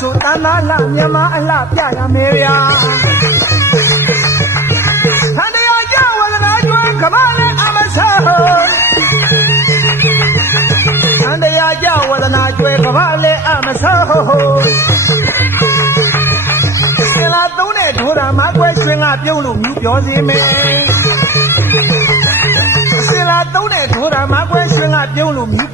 ဆိုတန်သားလာမြန်မာအလှပြရမယ်ဗျာသံတရားကြဝလနာကျွန်းကမနဲ့အမဆောသံတရားကြဝလနာကျွန်းကမနဲ့အမဆောစင်လာသုံးတဲ့ထိုးတာမကွဲရွှင်ကပြုံးလို့မြူပြောစီမယ်စင်လာသုံးတဲ့ထိုးတာမကွဲရွှင်ကပြုံးလို့မြူ